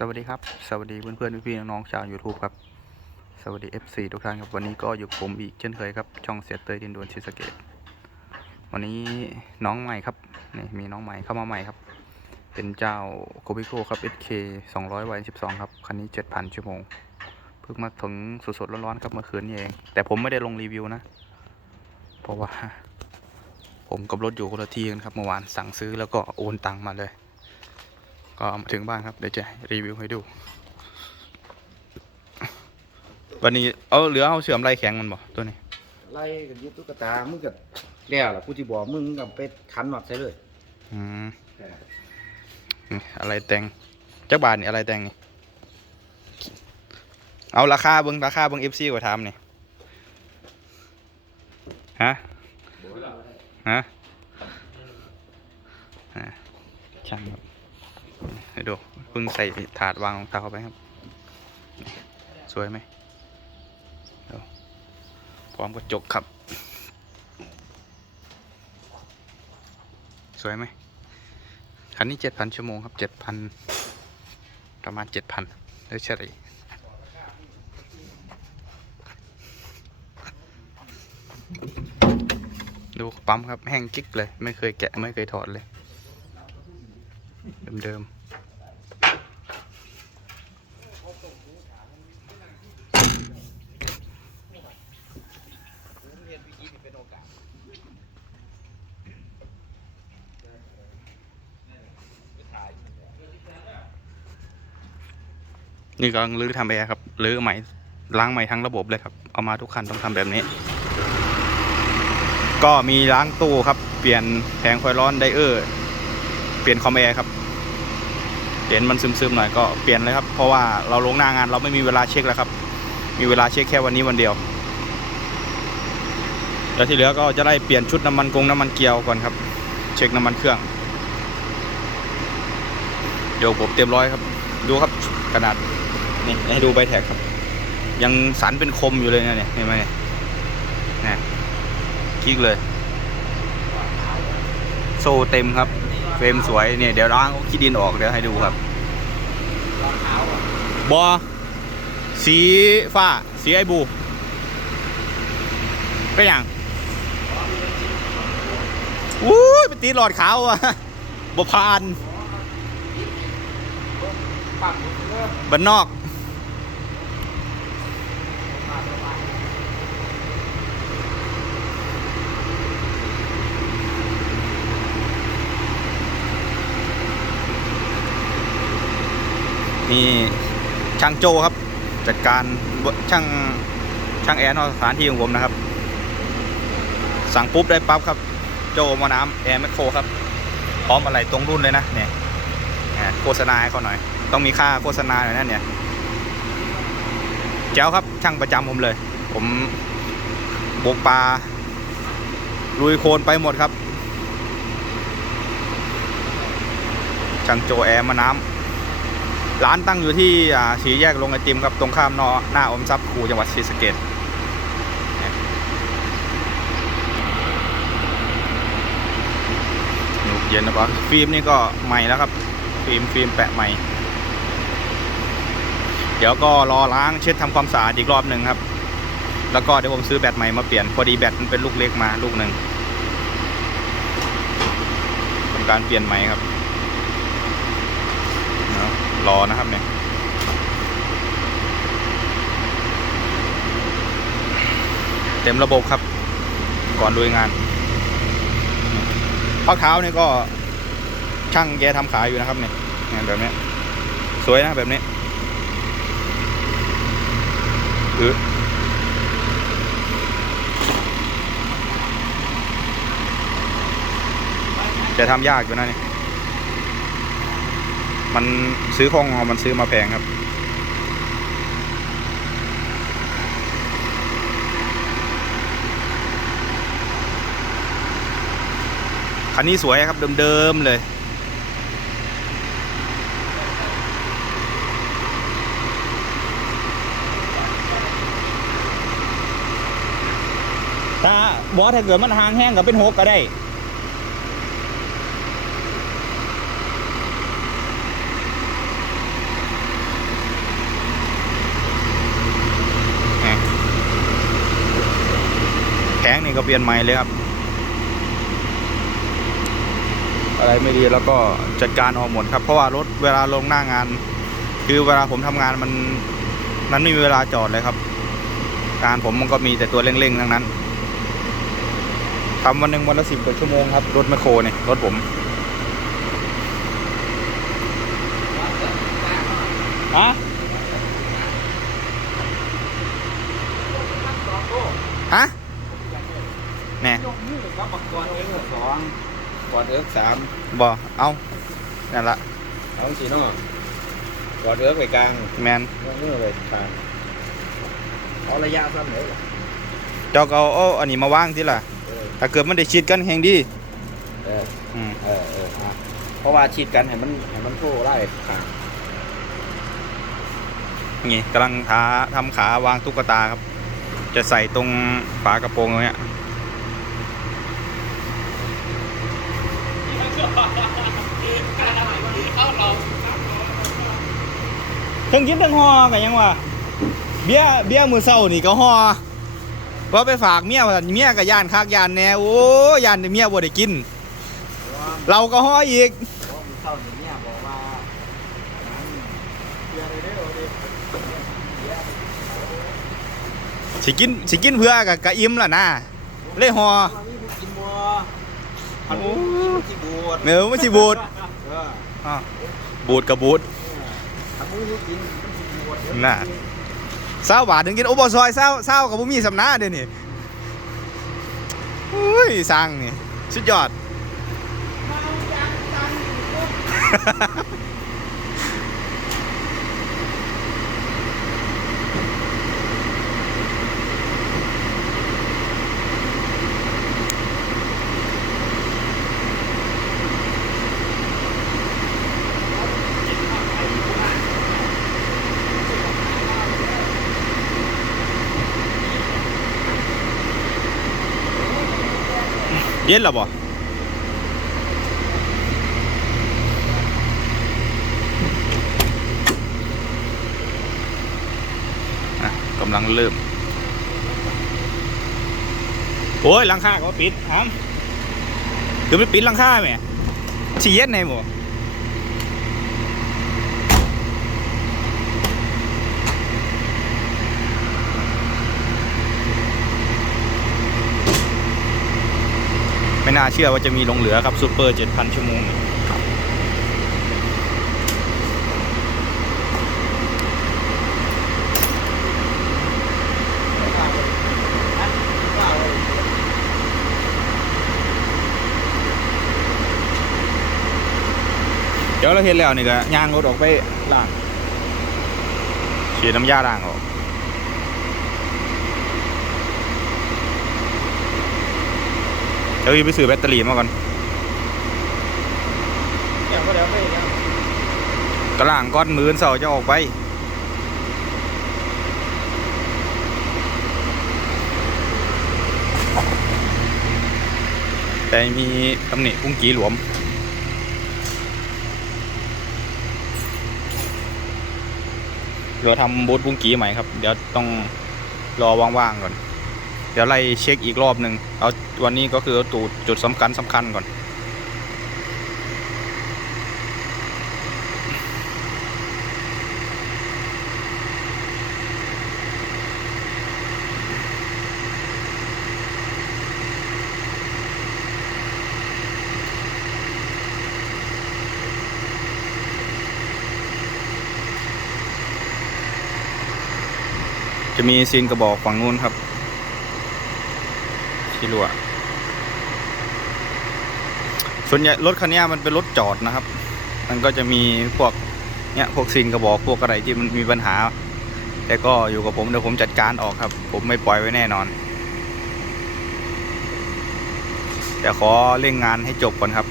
สวัสดีครับ สวัสดีเพื่อนเพื่อนๆพี่ๆน้องๆชาว YouTube ครับ สวัสดี FC ทุกท่านครับวันนี้ก็อยู่กับผมอีกเช่นเคยครับ ช่องเสียเตยดินดวนชิสเกต วันนี้น้องใหม่ครับนี่มีน้องใหม่เข้ามาใหม่ครับ เป็นเจ้าโคบิโ o ครับ SK 200 y 12ครับ คันนี้ 7,000 ชั่วโมง เพิ่งมาถึงสดๆร้อนๆครับเมื่อคืนนี้เอง แต่ผมไม่ได้ลงรีวิวนะ เพราะว่า ผมกับรถอยู่คนละที่กันครับเมื่อวานสั่งซื้อแล้วก็โอนตังมาเลย ก็เอามาถึงบ้านครับเดี๋ยวจะรีวิวให้ดู วันนี้เอาเหลือเอาเสื่อมไรแข็งมันบ่ตัวนี้ไล่กันยึดตุ๊กตา มึงก็แล้วล่ะกูที่บอกมึงก็ไปขันหมักใส่เลยอืมนี่อะไรแต่งจักบาทนี่อะไรแต่งนี่เอาราคาเบิ้งราคาเบิ้งเอฟซีกว่าทำนี่ฮะฮะอ่าช่างครับให้ ดูเพิ่งใส่ถาดวางรองเท้าไปครับ สวยไหมพร้อมกระจกครับ สวยไหมคันนี้เจ็ดพันชั่วโมงครับเจ็ดพันประมาณเจ็ดพันโดยเฉลี่ยดูปั๊มครับแห้งกิ๊กเลย ไม่เคยแกะ ไม่เคยถอดเลย เดิมๆ นี่กำลังรื้อทำแอร์ครับรื้อใหม่ล้างใหม่ทั้งระบบเลยครับ เอามาทุกคันต้องทำแบบนี้ ก็มีล้างตู้ครับ เปลี่ยนแผงไฟร้อนไดเออร์ เปลี่ยนคอมแอร์ครับเห็นมันซึมๆหน่อยก็เปลี่ยนเลยครับ เพราะว่าเราลงหน้างานเราไม่มีเวลาเช็คแล้วครับ มีเวลาเช็คแค่วันนี้วันเดียว แล้วที่เหลือก็จะได้เปลี่ยนชุดน้ำมันกงน้ำมันเกียวก่อนครับ เช็คน้ำมันเครื่องเดี๋ยวผมเต็มร้อยครับ ดูครับขนาด นี่ให้ดูใบแท็กครับ ยังสันเป็นคมอยู่เลยนะเนี่ยเห็นไหมเนี่ยนะคลิกเลย โซ่เต็มครับ เฟรมสวยเนี่ยเดี๋ยวล้างเอาขี้ดินออกเดี๋ยวให้ดูครับบอสีฟ้า สีไอบูเป็นอย่างอุ้ยไปตีหลอดขาวอะบผ่านบันนอก นี่ช่างโจครับ จัดการช่างช่างแอร์นอกสถานที่ของผมนะครับ สั่งปุ๊บได้ปั๊บครับ โจมาน้ำแอร์แมคโครครับ พร้อมอะไรตรงรุ่นเลยนะเนี่ยโฆษณาให้เขาหน่อย ต้องมีค่าโฆษณาหน่อยนะเนี่ยแจ้วครับช่างประจำผมเลย ผมบกปลาลุยโคลนไปหมดครับ ช่างโจแอร์มาน้ำ ร้านตั้งอยู่ที่สีแยกลงไอติมครับตรงข้ามนอหน้าอมทรัพย์ครูจังหวัดศรีสะเกดหนุกเย็นนะครับฟิล์มนี่ก็ใหม่แล้วครับ ฟิล์มฟิล์มแปะใหม่ เดี๋ยวก็รอล้างเช็ดทำความสะอาดอีกรอบหนึ่งครับ แล้วก็เดี๋ยวผมซื้อแบตใหม่มาเปลี่ยนพอดีแบตมันเป็นลูกเล็กมาลูกหนึ่งทำการเปลี่ยนใหม่ครับ เนอนะครับเนี่ยเต็มระบบครับ ก่อนลุยงานพักเท้านี่ก็ช่างแกทำขายอยู่นะครับเนี่ยแบบนี้สวยนะแบบนี้เออจะทำยากอยู่นะเนี่ย มันซื้อของเอามันซื้อมาแพงครับ คันนี้สวยครับเดิมๆเลยถ้าบอสถ้าเกิดมันหางแห้งก็เป็นหกก็ได้ ถ งนี่ก็เปลี่ยนใหม่เลยครับ อะไรไม่ดีแล้วก็จัดการออกหมดครับ เพราะว่ารถเวลาลงหน้างาน คือเวลาผมทำงานมันมันไม่มีเวลาจอดเลยครับ การผมมันก็มีแต่ตัวเร่งๆทั้งนั้นทำวันหนึ่งวันละสิบกว่าชั่วโมงครับ รถแมคโครเนี่ยรถผมฮะฮะแน่ ยกมือกับปักกอดเอิร์กสองกอดเอิร์กสามบอเอานั่นละเอาสีเนาะกอดเอิร์กไปกลางแมนยกมือไปกลางเอาระยะซ้ำเลยเจ้าก็เอาเอาอันนี้มาว่างที่ล่ะเออถ้าเกิดมันได้ชิดกันแห่งดีเอออืมเออเอออะเพราะว่าฉีดกันให้มันให้มันโค้ไล่กลางนี่กำลังท้าทำขาวางตุ๊กตาครับ จะใส่ตรงฝากระโปรงตรงเนี้ย ทั้งกินทั้งห่อกันยังวะเบี้ยเบี้ยมือเศร้านี่ก็ห่อว่าไปฝากเมียว่าเมียกับยานคักยานแหน่โอ้ยานเมียบ่ได้กิน เราก็ห่ออีกสิกินสิกินเพื่อกับกะอิ่มล่ะนะเลยห่อมันมีผู้กินบ่อั นนี้มันกี่บูดเนื้อมันสิบูดเอออ้าวบูดกับบูดอันนี้ผู้กินมันกี่บูดน่ะเศร้าบาทถึงกินโอ้บอซอยเศร้าเศร้ากับบุมีสำนาเดี๋ยวนี้อุ้ยสร้างนี่สุดยอด เย็นหรอบ่อะกำลังเริ่ม โอ้ยหลังคาก็ปิดอ้ำคือไม่ปิดหลังคาไหมฉีเย็นในห ไม่น่าเชื่อว่าจะมีลงเหลือครับซูเปอร์7,000ชั่วโมงเดี๋ยวเราเห็นแล้วนี่ก็ย่างรถออกไปล้างฉีดน้ำยาล้างออก ดี๋ยวไปซื้อแบตเตอรี่มาก่อนอย่างก็เดี๋ยวไปอีกแล้วกระล่างก้อนมืออนเสาร์จะออกไปแต่มีตำหนิกุ้งกีหลวมเดี๋ยวทำบูธบุ้งกีใหม่ครับ เดี๋ยวต้องรอว่างๆก่อน เดี๋ยวไล่เช็คอีกรอบหนึ่งเอาวันนี้ก็คือตูดจุดสำคัญสำคัญก่อน จะมีซีนกระบอกฝั่งนู้นครับ ที่รั่ว ส่วนใหญ่รถคันนี้มันเป็นรถจอดนะครับ มันก็จะมีพวกเนี้ยพวกซีนกระบอกพวกอะไรที่มันมีปัญหา แต่ก็อยู่กับผมเดี๋ยวผมจัดการออกครับ ผมไม่ปล่อยไว้แน่นอนแต่ขอเร่งงานให้จบก่อนครับ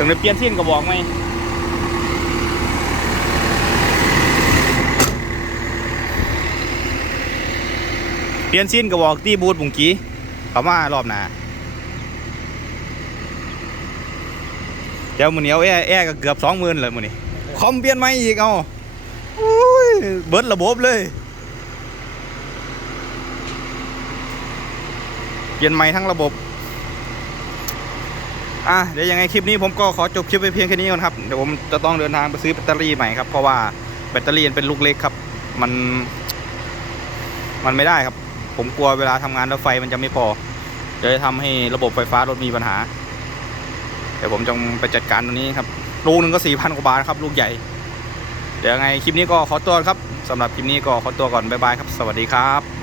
ถึงได้เปลี่ยนซีนกระบอกไหมเปลี่ยนสิ้นก็บอกตีบูธบุงกี้เขามารอบหน้าเดี๋ยวมือเหนียวแอร์แอร์ก็เกือบสองหมื่นเลยมือนี้คอมเปลี่ยนใหมอีกเอาอุ้ยเบิดระบบเลย เปลี่ยนใหม่ทั้งระบบ อะเดี๋ยวยังไงคลิปนี้ผมก็ขอจบคลิปไปเพียงแค่นี้ก่อนครับเดี๋ยวผมจะต้องเดินทางไปซื้อแบตเตอรี่ใหม่ครับเพราะว่าแบตเตอรี่เป็นลูกเล็กครับ มัน มันไม่ได้ครับ ผมกลัวเวลาทำงานแล้วไฟมันจะไม่พอจะทำให้ระบบไฟฟ้ารถมีปัญหา เดี๋ยวผมจะไปจัดการตรงนี้ครับลูกหนึ่งก็สี่พันกว่าบาทครับ ลูกใหญ่ เดี๋ยวยังไงคลิปนี้ก็ขอตัวครับสำหรับคลิปนี้ก็ขอตัวก่อนบ๊ายบายครับ สวัสดีครับ